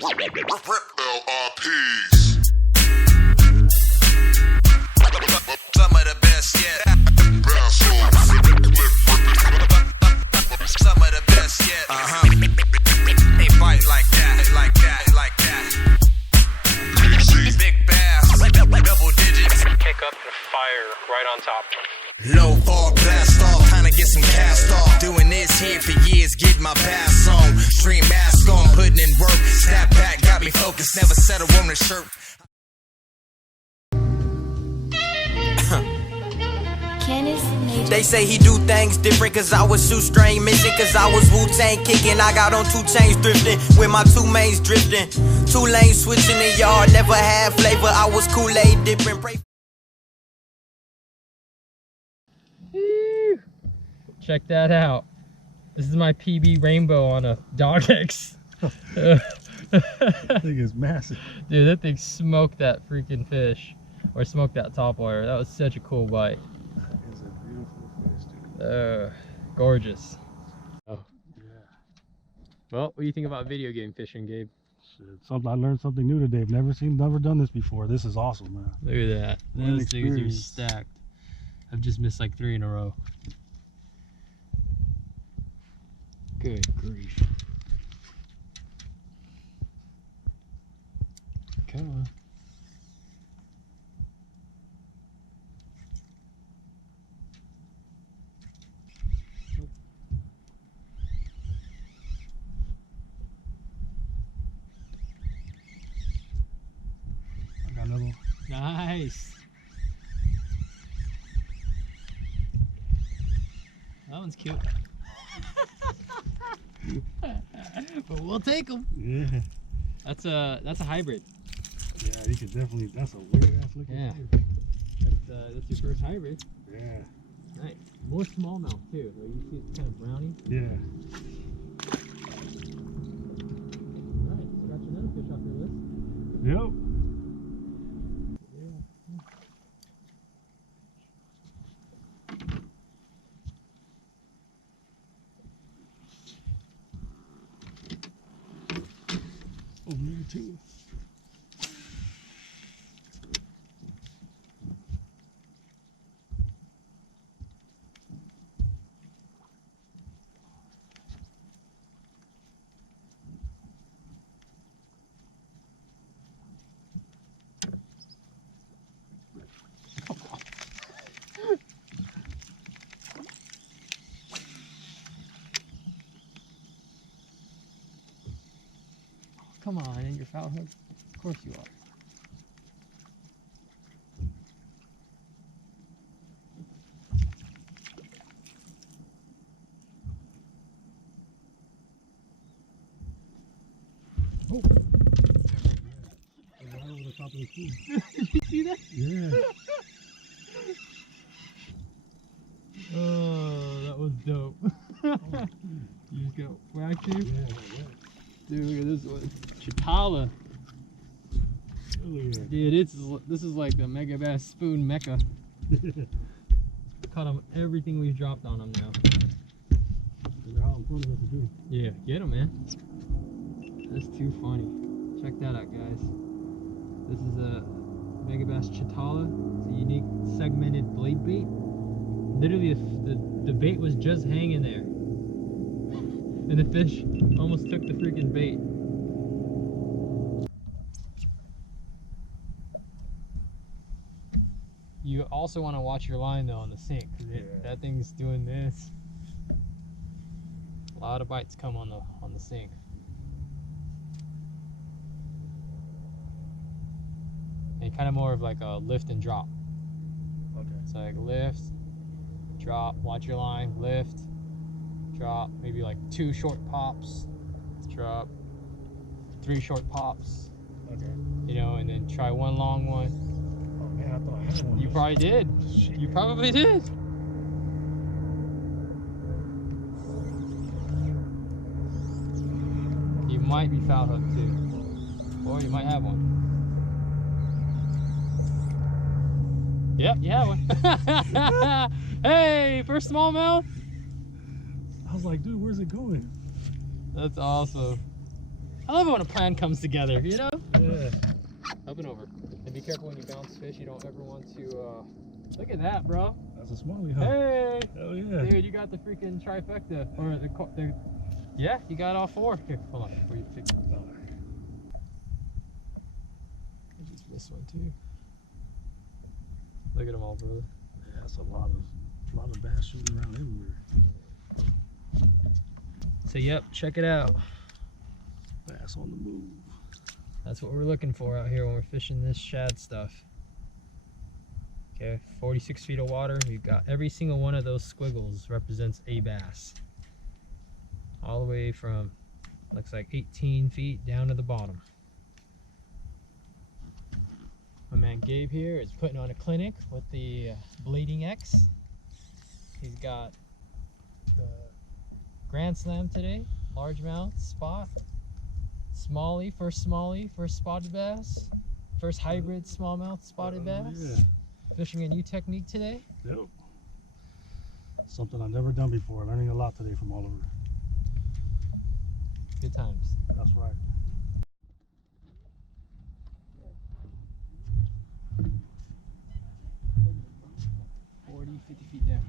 LRPs. Some of the best yet. Some of the best yet. They bite like that, like that, like that. Big bass, double digits. Kick up the fire right on top. Low fall, blast off, trying to get some cast off. Doing this here for years, get my bass on. Stream mask on, putting in work. Snap back, got me focused, never settle on the shirt. They say he do things different cause I was shoestring missing, cause I was Wu-Tang kicking. I got on 2 chains drifting with my 2 mains drifting. 2 lanes switching the yard, never had flavor. I was Kool-Aid dipping. Check that out. This is my PB Rainbow on a Dog-X. That thing is massive. Dude, that thing smoked that freaking fish. Or smoked that topwater. That was such a cool bite. That is a beautiful fish, dude. Gorgeous. Oh, yeah. Well, what do you think about video game fishing, Gabe? Shit, I learned something new today. I've never done this before. This is awesome, man. Look at that. What an Those things are experience. stacked. I've just missed like 3 in a row. Good grief. Come on. I got another one. Nice. That one's cute. But we'll take them. Yeah. That's a hybrid. Yeah, you could definitely, that's a weird ass looking Yeah. fish. That's your first hybrid. Yeah. Nice. More smallmouth too. Like you see it's kind of brownie. Yeah. Alright, scratch another fish off your list. Yep. Oh, me too. Come on, and your foul hook? Of course you are. Oh. Right over the top of the tree. Did you see that? Yeah. Oh, that was dope. You just got whacked here? Yeah, yeah. Dude, look at this one. Chitala. Really, Dude, this is like the Megabass spoon mecca. Caught him everything we've dropped on him now. They're out in front of us too. Yeah, get him, man. That's too funny. Check that out, guys. This is a Megabass Chitala. It's a unique segmented blade bait. Literally, the bait was just hanging there. And the fish almost took the freaking bait. You also want to watch your line though on the sink, cause that thing's doing this. A lot of bites come on the sink. And kind of more of like a lift and drop. Okay. So like lift, drop, watch your line, lift, drop, maybe like 2 short pops, drop, 3 short pops. Okay. You know, and then try 1 long one. Oh man, I thought I had one. You probably did. Shit. You probably did. You might be foul hooked too. Or you might have one. Yep, you have one. Hey, first smallmouth. I was like, dude, where's it going? That's awesome. I love it when a plan comes together, you know? Yeah. Up and over. And be careful when you bounce fish. You don't ever want to, look at that, bro. That's a smallie, huh? Hey! Hell yeah. Dude, you got the freaking trifecta. Or the yeah, you got all four. Here, hold on. Before you fix it. I just missed one too. Look at them all, brother. Yeah, that's a lot of bass shooting around everywhere. So, yep, check it out. Bass on the move. That's what we're looking for out here when we're fishing this shad stuff. Okay, 46 feet of water. We've got every single one of those squiggles represents a bass. All the way from, looks like 18 feet down to the bottom. My man Gabe here is putting on a clinic with the Blading-X. He's got the Grand Slam today, largemouth spot, first spotted bass, first hybrid smallmouth spotted bass. Yeah. Fishing a new technique today. Yep. Something I've never done before. Learning a lot today from Oliver. Good times. That's right. $40, 50 feet down.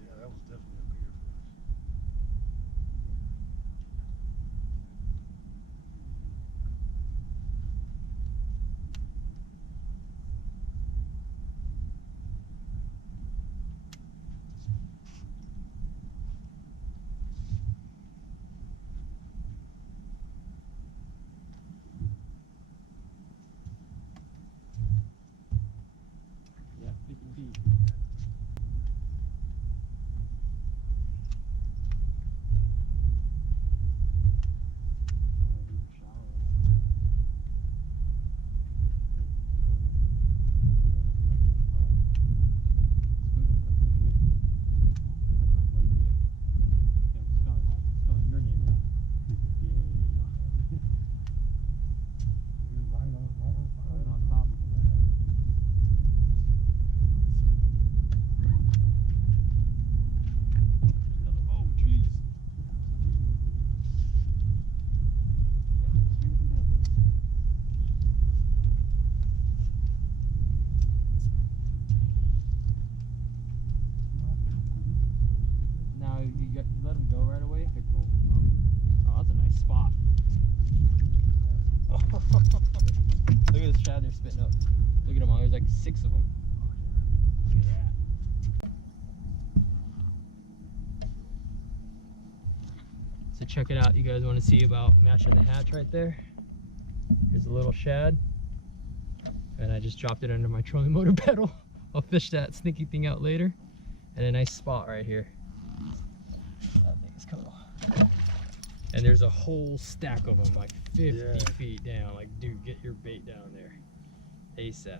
Yeah, that was definitely a bigger fish. Yeah, 50 feet. Now you let them go right away. Okay, cool. Oh, that's a nice spot. Look at this shad they're spitting up. Look at them all. There's like 6 of them. Look at that. So check it out. You guys want to see about matching the hatch right there? Here's a little shad. And I just dropped it under my trolling motor pedal. I'll fish that sneaky thing out later. And a nice spot right here. That thing is cool. And there's a whole stack of them, like 50 feet down. Like, dude, get your bait down there ASAP.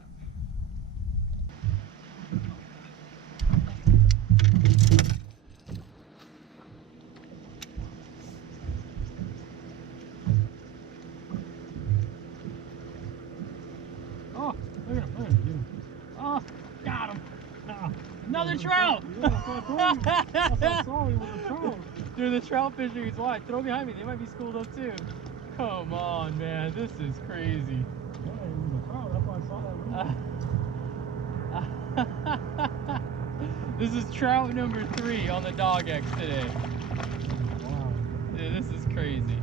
Oh, look at him. Oh, got him. Oh, another trout. Dude, the trout fishing is wide. Throw behind me. They might be schooled up too. Come on, man. This is crazy. This is trout number 3 on the Dog-X today. Wow. Dude, this is crazy.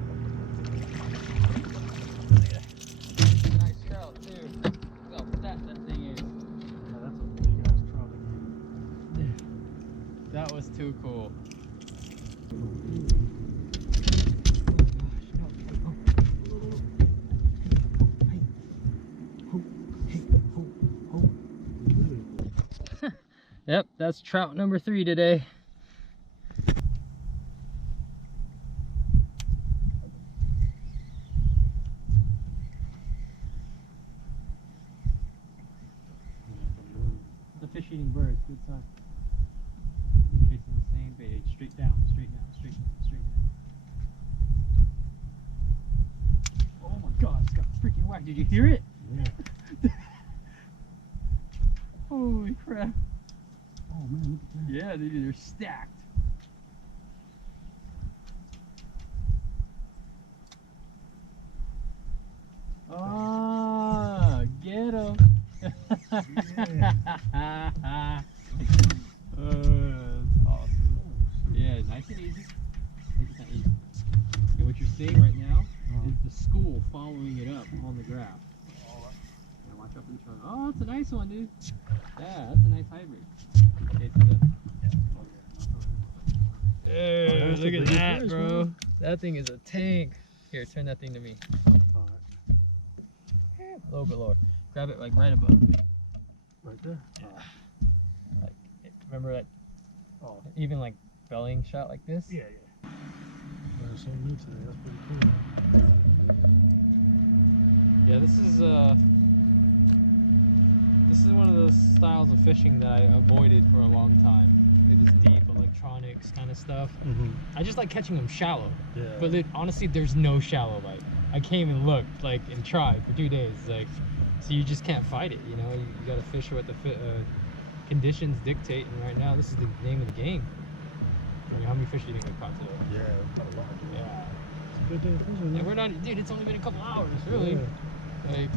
Nice trout too. Look how fat that thing is. Yeah, that's a big ass trout again. That was too cool. Yep, that's trout number 3 today. The fish eating birds. side. Chasing the same bait. Straight down, straight down, straight down, straight down. Oh my god, it's got freaking whack. Did you hear it? Yeah. Holy crap. Oh man, look at that. Yeah, they're stacked. Ah, get him. Yeah. That's awesome. Yeah, nice and easy. Take it easy. And what you're seeing right now is the school following it up on the graph. Yeah, watch out for each other. Oh, that's a nice one, dude. Yeah, that's a nice hybrid. Okay, so Oh, look at that, fish, bro. man. That thing is a tank. Here, turn that thing to me. A little bit lower. Grab it like right above. Right there. Like, remember that? Oh. Even like bellying shot like this. Yeah, yeah. Learned something new today. That's pretty cool, man. Yeah, this is one of those styles of fishing that I avoided for a long time. It was deep electronics kind of stuff. I just like catching them shallow. Yeah. But honestly, there's no shallow bite. I came and looked like and tried for 2 days. Like, so you just can't fight it. You know, you got to fish what the conditions dictate. And right now, this is the name of the game. I mean, how many fish do you think we caught today? Yeah, caught a lot. Yeah. It's a good day of fishing, And man. we're not, dude. It's only been a couple hours, really. Yeah. Like.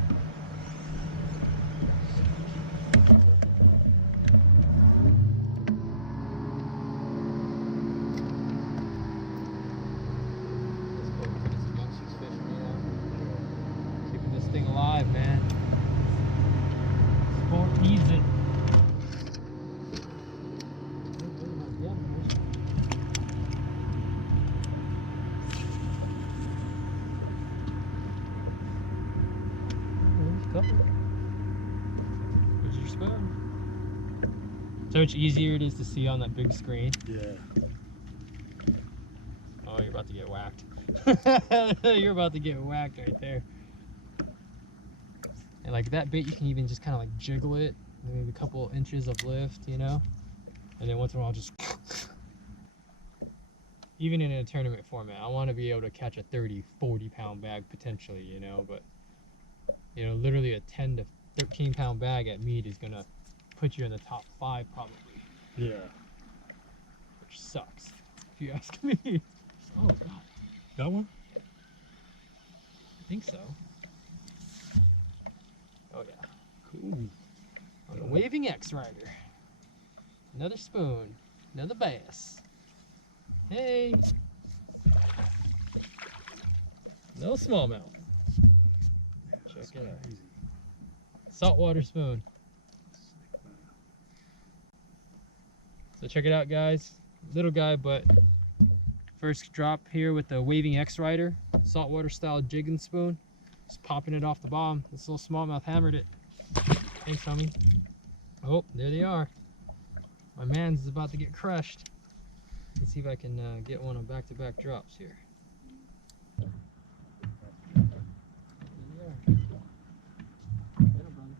Thing alive, man. Sport needs it. Where's your spoon? So much easier it is to see on that big screen. Yeah. Oh, you're about to get whacked. You're about to get whacked right there. And like that bait, you can even just kind of like jiggle it, maybe a couple inches of lift, you know? And then once in a while, just even in a tournament format, I want to be able to catch a 30, 40 pound bag potentially, you know? But, you know, literally a 10 to 13 pound bag at meat is going to put you in the top 5 probably. Yeah. Which sucks, if you ask me. Oh, God. Got one? I think so. Oh yeah. Cool. On a Wavingrider. Another spoon. Another bass. Hey. No smallmouth. Check it out. Saltwater spoon. So check it out, guys. Little guy, but first drop here with the Wavingrider. Saltwater style jigging spoon. Just popping it off the bottom. This little smallmouth hammered it. Thanks, homie. Oh, there they are. My man's about to get crushed. Let's see if I can get one on back-to-back drops here. There they are. Get 'em, brother.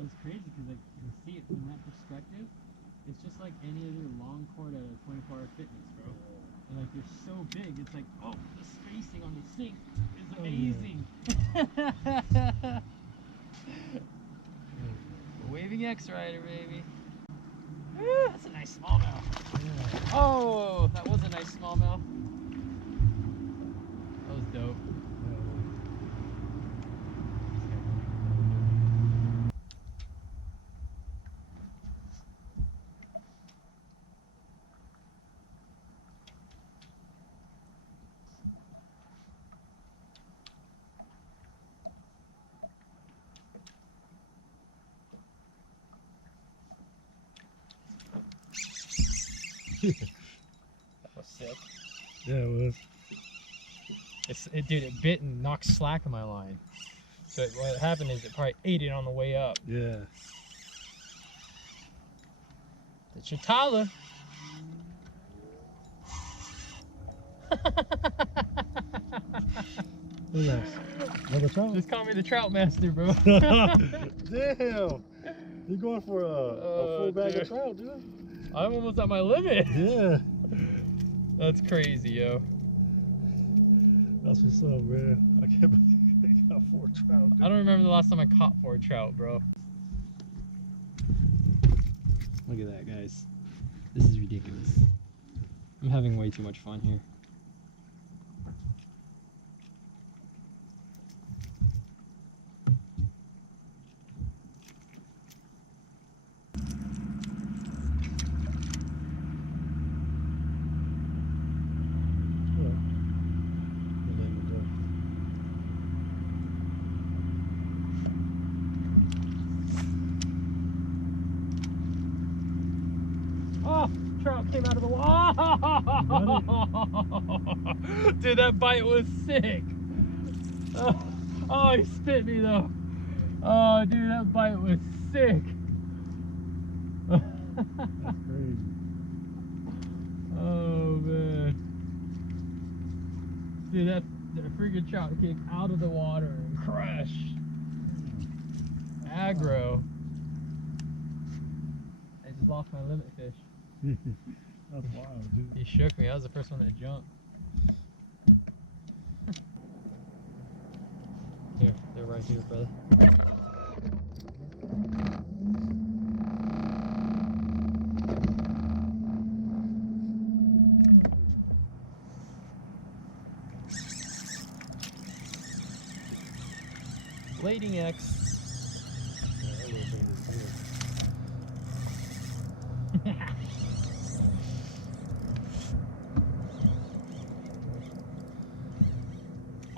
It's crazy because like you can see it from that perspective. It's just like any other long cord at a 24-hour fitness, bro. And like they're so big, it's like, oh, the spacing on the sink is amazing. Wavingrider, baby. Woo, that's a nice smallmouth. Yeah. Oh, that was a nice smallmouth. That was dope. That was sick. Yeah, it was. Dude, it bit and knocked slack in my line. So what happened is it probably ate it on the way up. Yeah. The Chitala. Who's that? Another trout? Just call me the trout master, bro. Damn! You're going for a full bag of trout, dude. I'm almost at my limit. Yeah. That's crazy, yo. That's what's up, man. I can't believe they got 4 trout. Dude. I don't remember the last time I caught 4 trout, bro. Look at that, guys. This is ridiculous. I'm having way too much fun here. Oh, trout came out of the water. Dude, that bite was sick. Oh, he spit me though. Oh, dude, that bite was sick. That's crazy. Oh, man. Dude, that freaking trout came out of the water and crushed. Aggro. I just lost my limit fish. That's wild, dude. He shook me. I was the first one that jumped. Here, they're right here, brother. Blading-X. Yeah, that little thing is good.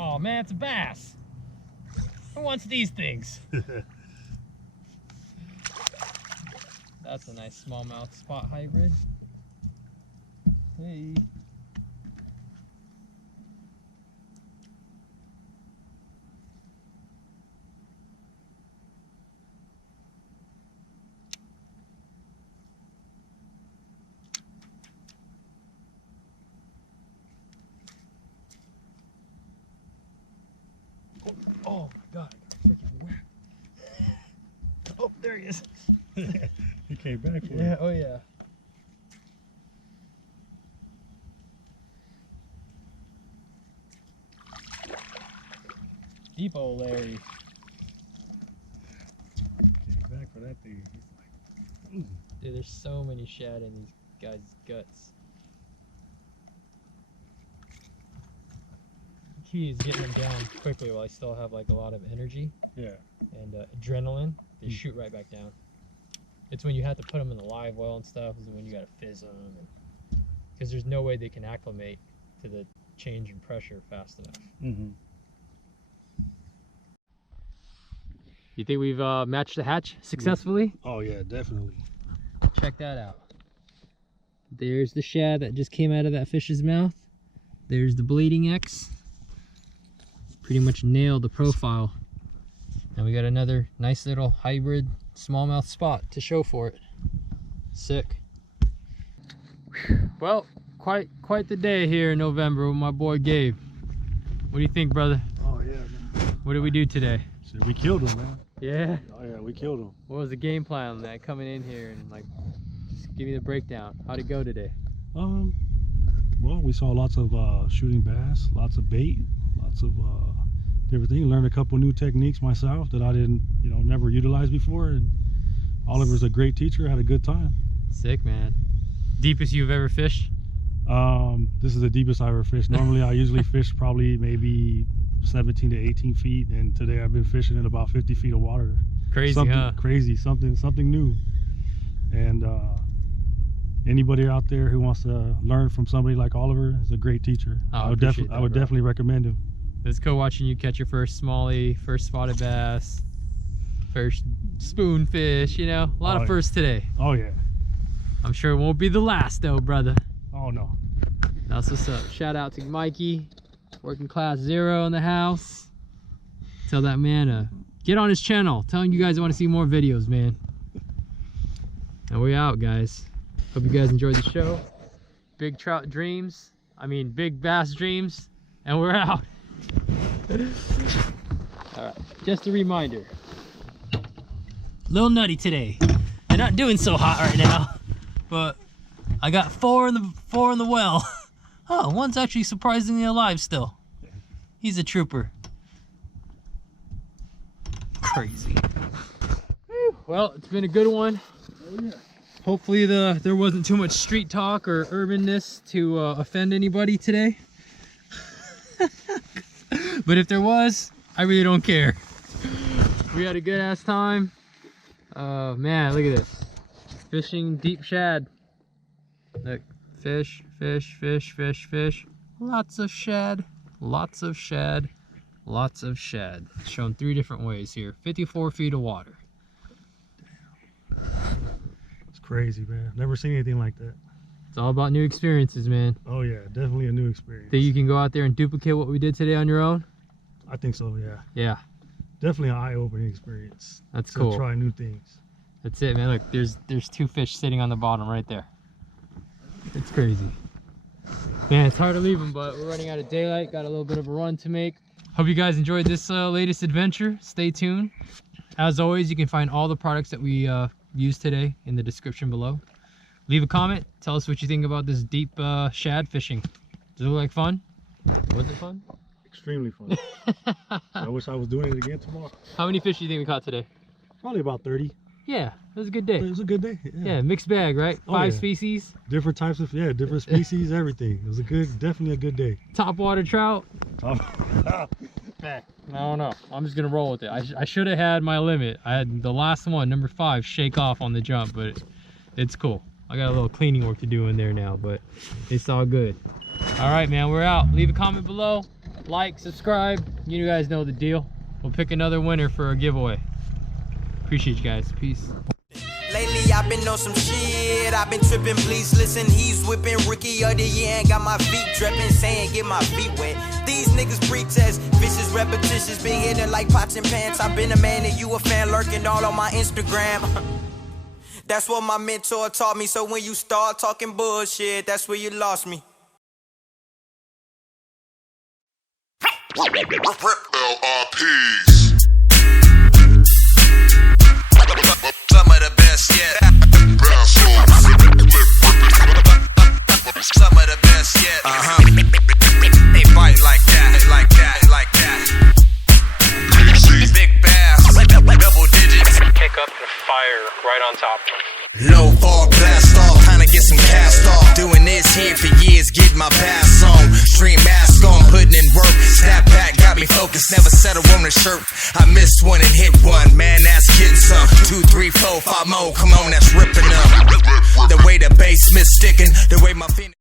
Oh man, it's a bass. Who wants these things? That's a nice smallmouth spot hybrid. Hey. Oh my god, I got freaking whacked. Oh, there he is. He came back for Yeah, you. oh yeah. Deep old Larry. Came back for that thing. He's like, ooh. Dude, there's so many shad in these guys' guts. The key is getting them down quickly while I still have like a lot of energy Yeah. and adrenaline. They shoot right back down. It's when you have to put them in the live well and stuff is when you gotta fizz them, because there's no way they can acclimate to the change in pressure fast enough. Mm-hmm. You think we've matched the hatch successfully? Oh yeah, definitely. Check that out. There's the shad that just came out of that fish's mouth. There's the Blading-X. Pretty much nailed the profile. And we got another nice little hybrid smallmouth spot to show for it. Sick. Well, quite the day here in November with my boy Gabe. What do you think, brother? Oh yeah, man. What did we do today? So we killed him, man. Yeah. Oh yeah, we killed him. What was the game plan on that, coming in here and like, just give me the breakdown. How'd it go today? Well, we saw lots of shooting bass, lots of bait, lots of different things. Learned a couple new techniques myself that I didn't, never utilized before. And Oliver's a great teacher. Had a good time. Sick, man. Deepest you've ever fished? This is the deepest I ever fished. Normally, I usually fish probably maybe 17 to 18 feet, and today I've been fishing in about 50 feet of water. Crazy, something huh? Crazy, something new. And anybody out there who wants to learn from somebody like Oliver is a great teacher. Oh, I would definitely recommend him. It's cool watching you catch your first smallie, first spotted bass, first spoonfish, a lot of firsts today. Oh yeah. I'm sure it won't be the last though, brother. Oh no. That's what's up. Shout out to Mikey, Working Class Zero in the house. Tell that man to get on his channel. Tell him you guys want to see more videos, man. And we out, guys. Hope you guys enjoyed the show. Big trout dreams. I mean, big bass dreams. And we're out. Alright, just a reminder. Little nutty today. They're not doing so hot right now. But I got four in the well. Oh, one's actually surprisingly alive still. He's a trooper. Crazy. Well, it's been a good one. Oh, yeah. Hopefully there wasn't too much street talk or urbanness to offend anybody today. But if there was, I really don't care. We had a good ass time. Man, look at this. Fishing deep shad. Look, fish, fish, fish, fish, fish. Lots of shad, lots of shad, lots of shad. It's shown 3 different ways here. 54 feet of water. It's crazy, man. Never seen anything like that. It's all about new experiences, man. Oh yeah, definitely a new experience. Think you can go out there and duplicate what we did today on your own? I think so, yeah. Yeah. Definitely an eye-opening experience. That's to cool. Try new things. That's it, man. Look, there's 2 fish sitting on the bottom right there. It's crazy. Man, it's hard to leave them, but we're running out of daylight. Got a little bit of a run to make. Hope you guys enjoyed this latest adventure. Stay tuned. As always, you can find all the products that we used today in the description below. Leave a comment. Tell us what you think about this deep shad fishing. Does it look like fun? Was it fun? Extremely fun. I wish I was doing it again tomorrow. How many fish do you think we caught today? Probably about 30. Yeah, it was a good day. It was a good day. Yeah, mixed bag, right? Oh, 5 yeah. species. Different types of, different species, everything. It was definitely a good day. Topwater trout. Top. I don't know. I'm just gonna roll with it. I should have had my limit. I had the last one, number 5, shake off on the jump, but it's cool. I got a little cleaning work to do in there now, but it's all good. All right, man, we're out. Leave a comment below, like, subscribe. You guys know the deal. We'll pick another winner for a giveaway. Appreciate you guys. Peace. Lately I've been on some shit, I've been tripping, please listen. He's whipping Rookie of the Year and got my feet dripping, saying get my feet wet. These niggas pretest, vicious repetitious, been hitting like pots and pans. I've been a man and you a fan, lurking all on my Instagram. That's what my mentor taught me, so when you start talking bullshit, that's where you lost me. LRPs. Some of the best yet. Some of the best yet. They bite like that, like that, like that. Big bass, double digits. Pick up the fire right on top. Low fog, blast off, kinda get some cast off. Doing this here for years, get my pass on. Stream mask on, putting in work. Snap back, got me focused, never settle on a shirt. I missed one and hit one, man, that's getting some. 2, 3, 4, 5 more, come on, that's ripping up. The way the bass sticking, the way my fin